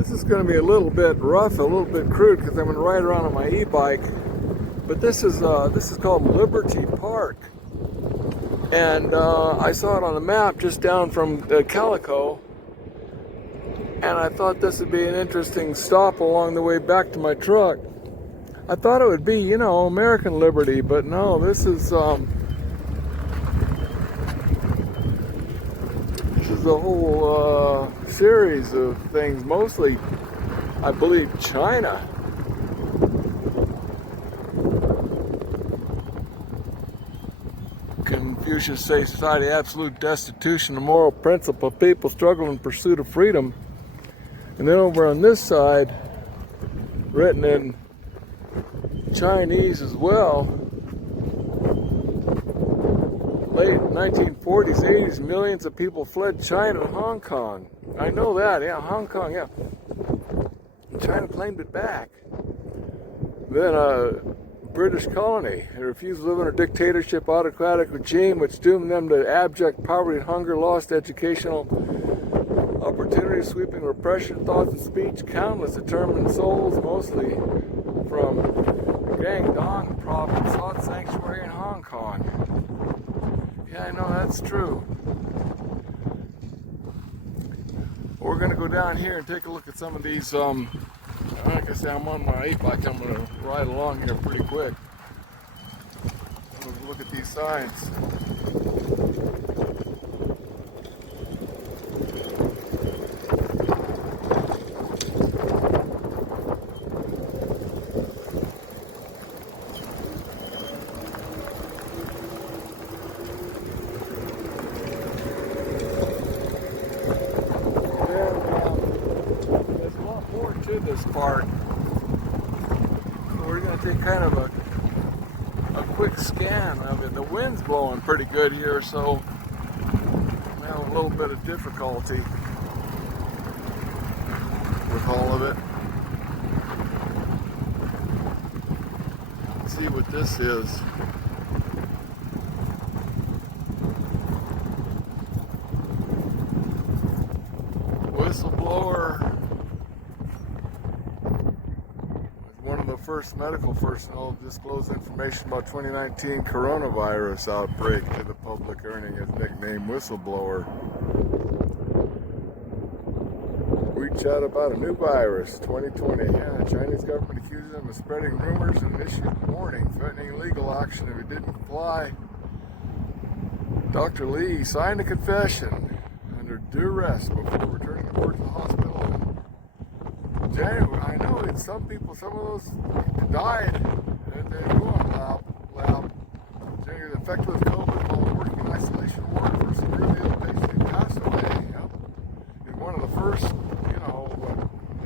This is going to be a little bit rough, a little bit crude because I'm going to ride around on my e-bike. But this is called Liberty Park, and I saw it on the map just down from Calico, and I thought this would be an interesting stop along the way back to my truck. I thought it would be, you know, American Liberty, but no, this is a whole series of things, mostly, I believe, China. Confucius say society, absolute destitution, the moral principle, people struggle in pursuit of freedom. And then over on this side, written in Chinese as well, late 1940s, 80s, millions of people fled China and Hong Kong. I know that, yeah, Hong Kong, yeah. China claimed it back. Then British colony. They refused to live in a dictatorship, autocratic regime which doomed them to abject poverty and hunger, lost educational opportunities, sweeping repression, thoughts and speech, countless determined souls, mostly from Guangdong province, sought sanctuary in Hong Kong. Yeah, I know that's true. We're going to go down here and take a look at some of these, like I say, I'm on my e-bike, I'm going to ride along here pretty quick. We'll look at these signs. This part, so we're going to take kind of a quick scan of it. The wind's blowing pretty good here, so we have a little bit of difficulty with all of it. Let's see what this is. Whistleblower. First medical personnel disclosed information about 2019 coronavirus outbreak to the public, earning his nickname Whistleblower. We chat about a new virus, 2020. Yeah, the Chinese government accused him of spreading rumors and issued a warning, threatening legal action if he didn't comply. Dr. Lee signed a confession under duress before returning to work to the hospital. January, I know it's some people, some of those died and they go on lab. January, infected with COVID while working in isolation ward for severely ill patient who passed away. Yep. And one of the first, you know, what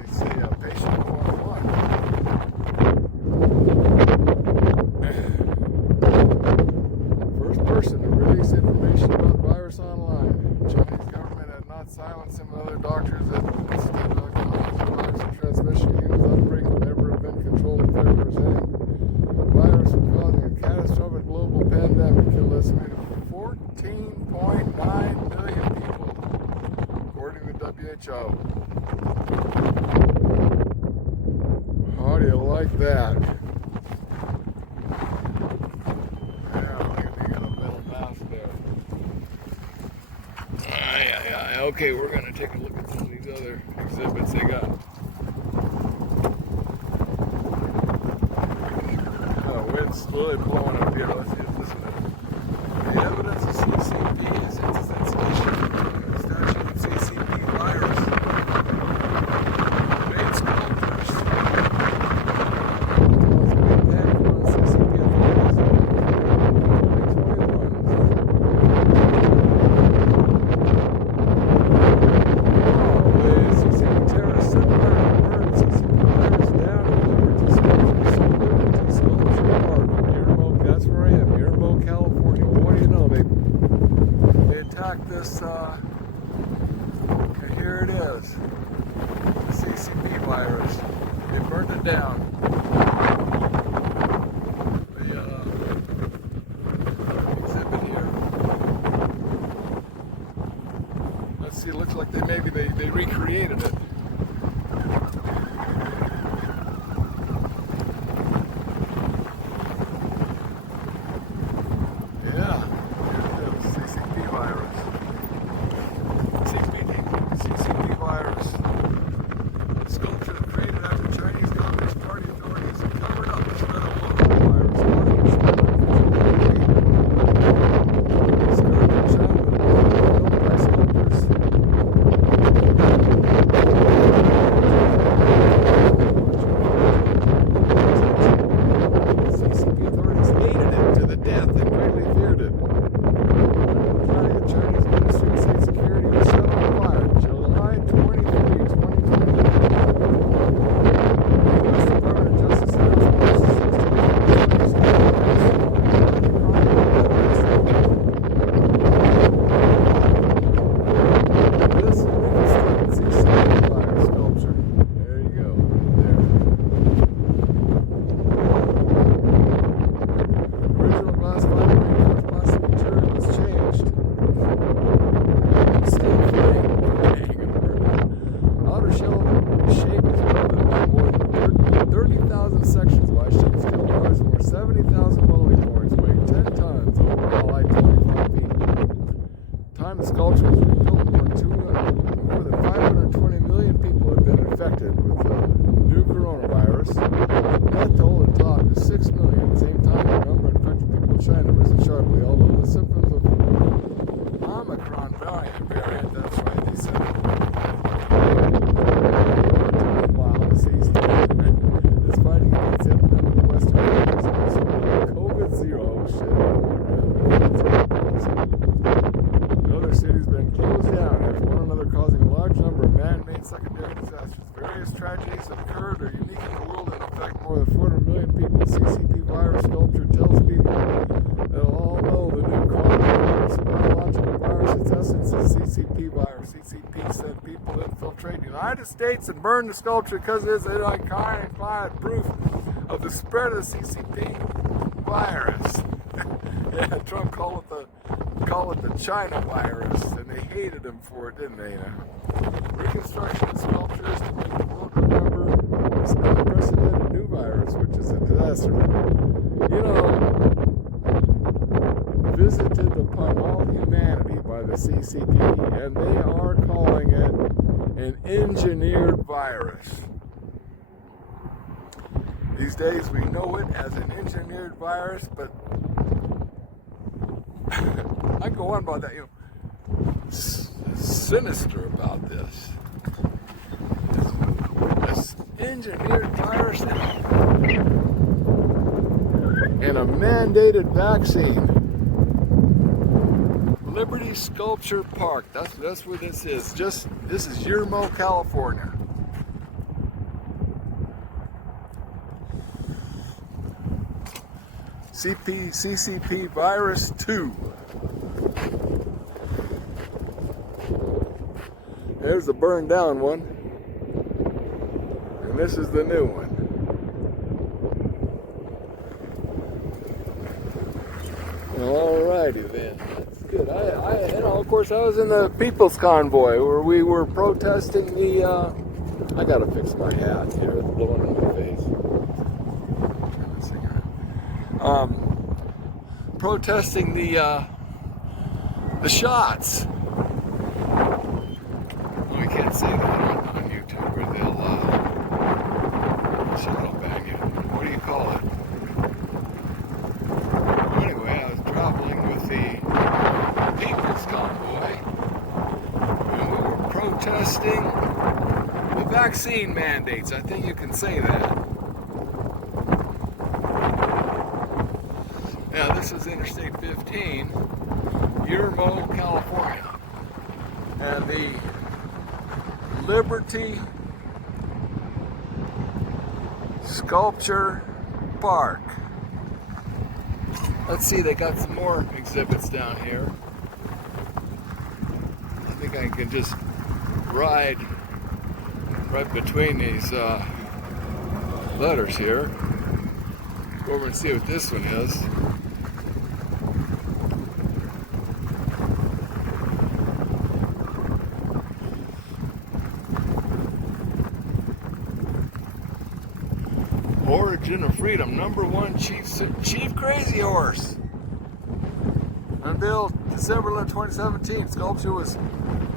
they say, a patient 101. First person to release information about the virus online. The Chinese government had not silenced some other doctors that instead of transmission units outbreak would never have been controlled if they were presenting the virus from causing a catastrophic global pandemic, killed an estimated 14.9 million people, according to the WHO. How do you like that? Yeah, they got a metal mask there. Yeah. Okay, we're going to take a look at some of these other exhibits they got. Wind's really blowing up here. Let's see if this is the evidence of CCP is intensification of statute of CCP virus. Main sculptures. CCP authorities in 2021. The CCP terrorists set fire and burned CCP virus down in Liberty Sculpture Park. That's where I am, Yermo, California. Well, what do you know? They attacked this, and here it is. The CCP virus. They burned it down. The exhibit here. Let's see, it looks like they recreated it. virus. Death toll and talk is 6 million. At the same time, the number of infected people in China risen sharply, although the symptoms of Omicron variant, that's right, they said. Meanwhile, the CDC is fighting against the epidemic in Western countries. COVID-0, Other cities have been closed down after one another, causing a large number of man-made secondary disasters. Various tragedies that occurred are unique in the world and affect more than 400 million people. The CCP virus sculpture tells people they'll all know the new coronavirus, a biological virus. Its essence is CCP virus. CCP said people infiltrate the United States and burn the sculpture because it is an iconic proof of the spread of the CCP virus. Yeah, Trump called it the China virus, and they hated him for it, didn't they? Reconstruction of sculptures to make the world remember this unprecedented new virus, which is a disaster. You know, visited upon all humanity by the CCP, and they are calling it an engineered virus. These days we know it as an engineered virus, but I go on about that, sinister about this. This engineered virus and a mandated vaccine. Liberty Sculpture Park. That's where this is. This is Yermo, California. CCP virus 2. There's the burned down one. And this is the new one. Alrighty then. That's good. Of course, I was in the People's Convoy where we were protesting the, I gotta fix my hat here. It's blowing in my face. Turn this thing around. Protesting the shots. Well, we can't say that on YouTube, or they'll shadow ban you. What do you call it? Anyway, I was traveling with the People's Convoy, and we were protesting the vaccine mandates. I think you can say that. Now, this is Interstate 15, Yermo, California, and the Liberty Sculpture Park. Let's see, they got some more exhibits down here. I think I can just ride right between these letters here. Go over and see what this one is. Origin of Freedom, #1 Chief Crazy Horse. Unveiled December 11, 2017. Sculpture was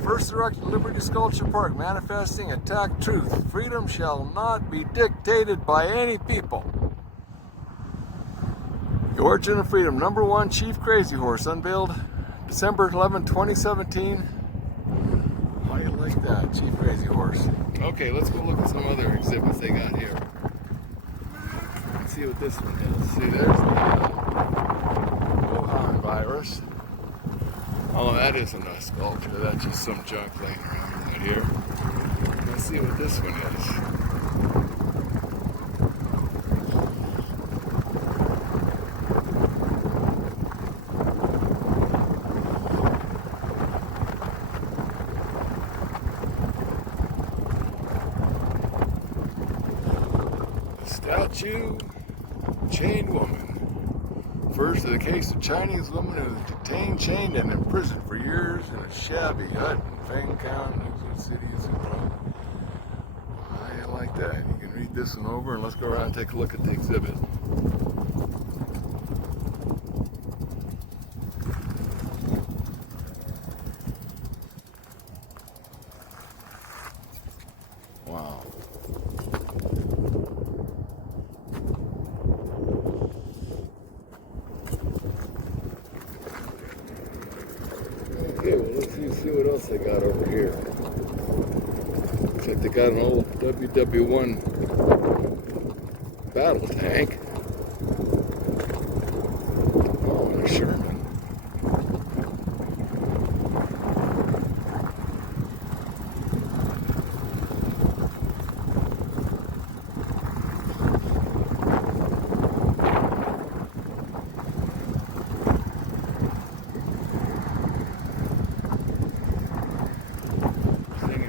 first erected at Liberty Sculpture Park, manifesting attack truth. Freedom shall not be dictated by any people. The Origin of Freedom, #1 Chief Crazy Horse, unveiled December 11, 2017. How do you like that, Chief Crazy Horse? Okay, let's go look at some other exhibits they got here. See what this one is. See, there's the Wuhan virus. Oh, that isn't a sculpture. That's just some junk laying around right here. Let's see what this one is. Statue. Chained woman. First of the case of Chinese woman who was detained, chained, and imprisoned for years in a shabby hut in Feng County, City. I like that. You can read this one over, and let's go around and take a look at the exhibit. Wow. me see what else they got over here. Looks like they got an old WW1 battle tank. Oh, and a Sherman.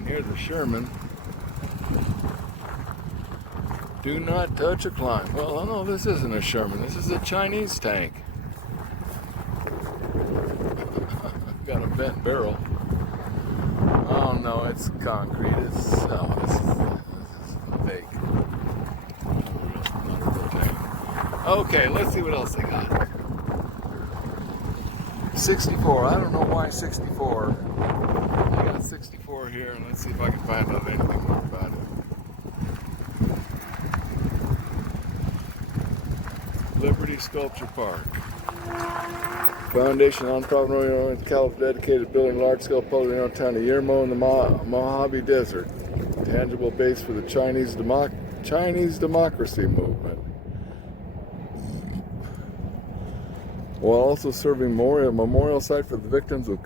Here's a Sherman. Do not touch or climb. Well, no, this isn't a Sherman. This is a Chinese tank. Got a bent barrel. Oh no, it's concrete. It's fake. Not a real tank. Okay, let's see what else they got. 64. I don't know why 64. I got 64 here, and let's see if I can find out anything more about it. Liberty Sculpture Park. Foundation nonprofit organization California dedicated building large-scale public downtown of Yermo in the Mojave Desert. Tangible base for the Chinese democracy movement. While also serving a memorial site for the victims of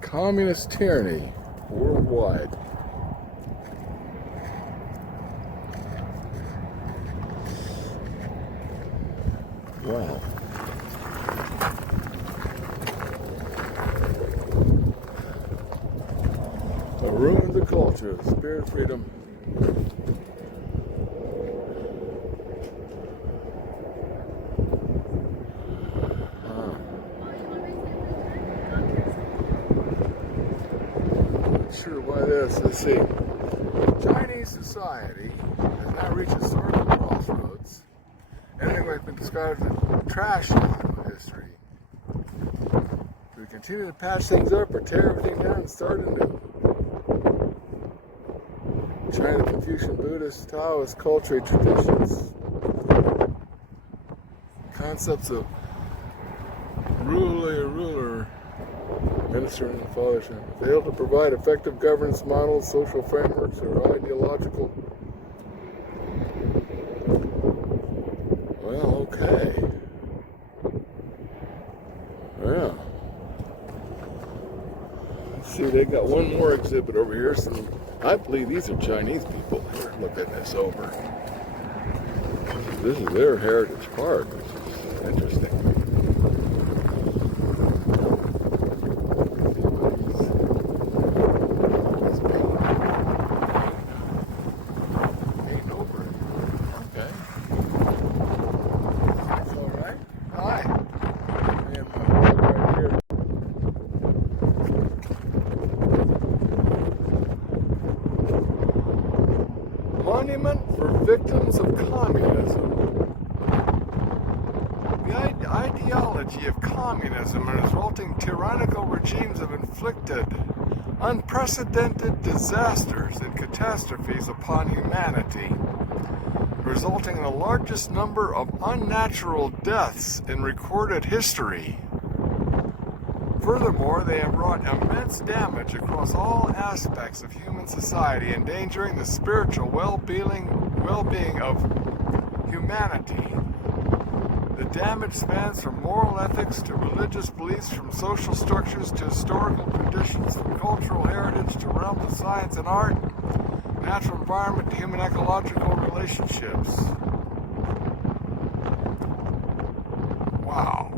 communist tyranny worldwide. Wow. The ruins of culture, the spirit of freedom. Not sure why this. Let's see. Chinese society has now reached a historical crossroads. Anyway, it's been described as a trash heap of history. Do we continue to patch things up or tear everything down and start anew? China, Confucian, Buddhist, Taoist culture, traditions, concepts of ruler, minister, and father fail to provide effective governance models, social frameworks, or ideological. Well, okay. Yeah. Let's see, they got one more exhibit over here. So I believe these are Chinese people here looking this over. This is their heritage park, which is interesting. Paint over it. Okay. That's all right. Hi. And my dog right here. Monument for Victims of Communism. The ideology of communism and resulting tyrannical regimes have inflicted unprecedented disasters and catastrophes upon humanity, resulting in the largest number of unnatural deaths in recorded history. Furthermore, they have wrought immense damage across all aspects of human society, endangering the spiritual well-being of humanity. The damage spans from moral ethics to religious beliefs, from social structures to historical traditions, from cultural heritage to realms of science and art, natural environment to human ecological relationships. Wow.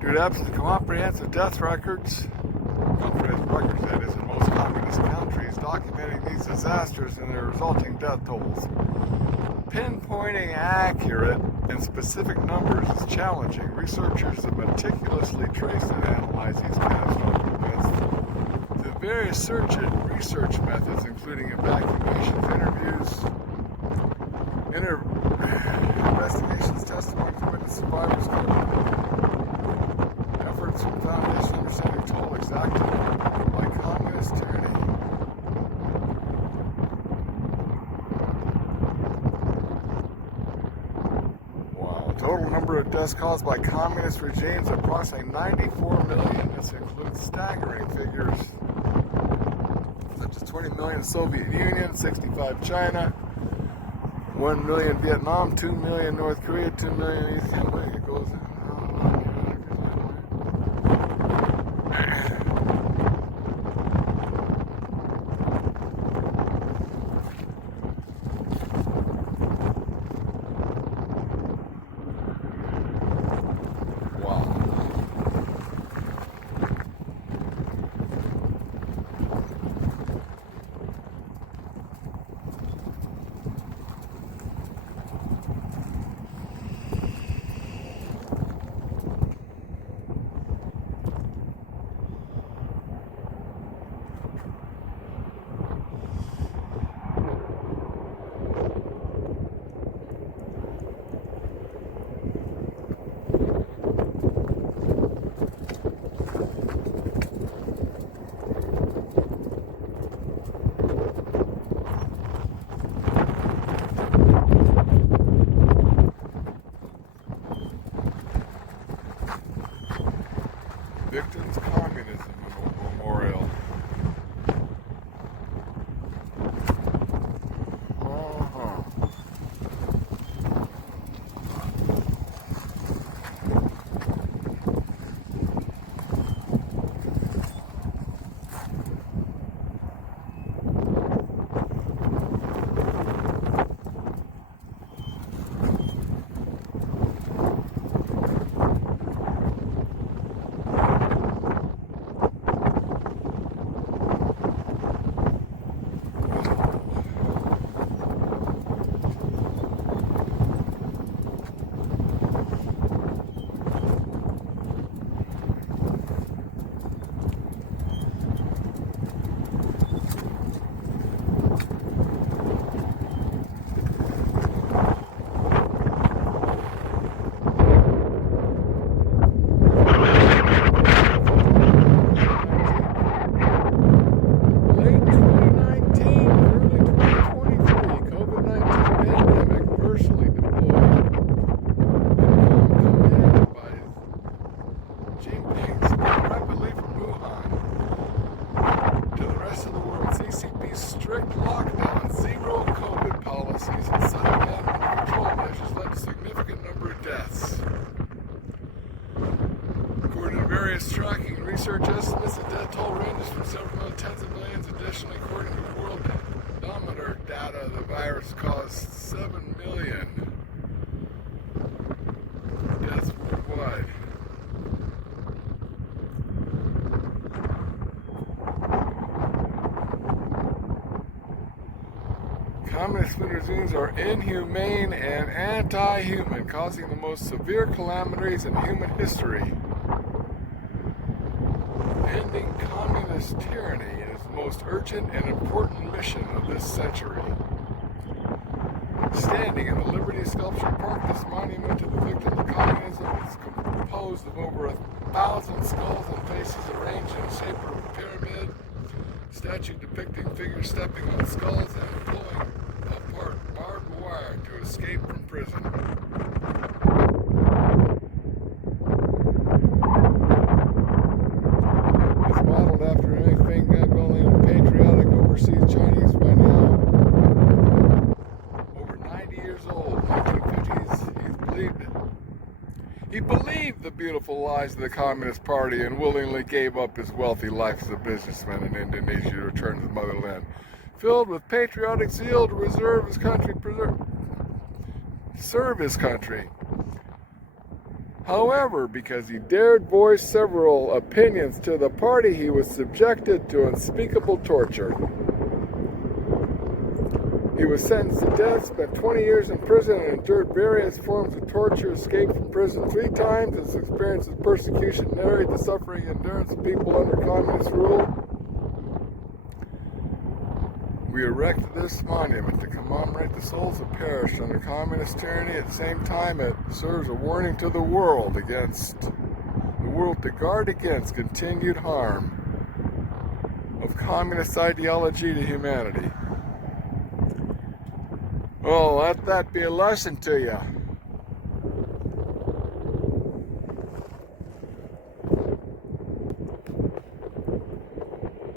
Due to absence of comprehensive death records, that is, in most communist countries, documenting these disasters and their resulting death tolls. Pinpointing accurate and specific numbers is challenging. Researchers have meticulously traced and analyzed these catastrophic events through various research methods, including evacuations, interviews, investigations, testimonies, witness survivors, efforts from the Foundation understanding toll exacted by communist tyranny. Wow. Total number number of deaths caused by communist regimes, approximately 94 million. This includes staggering figures such as 20 million Soviet Union, 65 China, 1 million Vietnam, 2 million North Korea, 2 million East. It goes in. Victims Communism Memorial. Strict lockdown, zero COVID policies, and sudden government control measures led to a significant number of deaths. According to various tracking and research estimates, the death toll ranges from several tens of millions. Additionally, according to World Odometer data, the virus caused 7 million deaths worldwide. Communist regimes are inhumane and anti-human, causing the most severe calamities in human history. Ending communist tyranny is the most urgent and important mission of this century. Standing in the Liberty Sculpture Park, this monument to the victims of communism is composed of over 1,000 skulls and faces arranged in the shape of a pyramid. Statue depicting figures stepping on skulls and pulling apart barbed wire to escape from prison. It's modeled after anything God-willing and patriotic overseas Chinese by now. Over 90 years old, 1950s, he believed the beautiful lies of the Communist Party and willingly gave up his wealthy life as a businessman in Indonesia to return to the motherland. Filled with patriotic zeal to serve his country. However, because he dared voice several opinions to the party, he was subjected to unspeakable torture. He was sentenced to death, spent 20 years in prison, and endured various forms of torture, escaped from prison 3 times, and experienced persecution, narrated the suffering and endurance of people under communist rule. We erected this monument to commemorate the souls that perished under communist tyranny. At the same time, it serves a warning to the world to guard against continued harm of communist ideology to humanity. Well, let that be a lesson to you.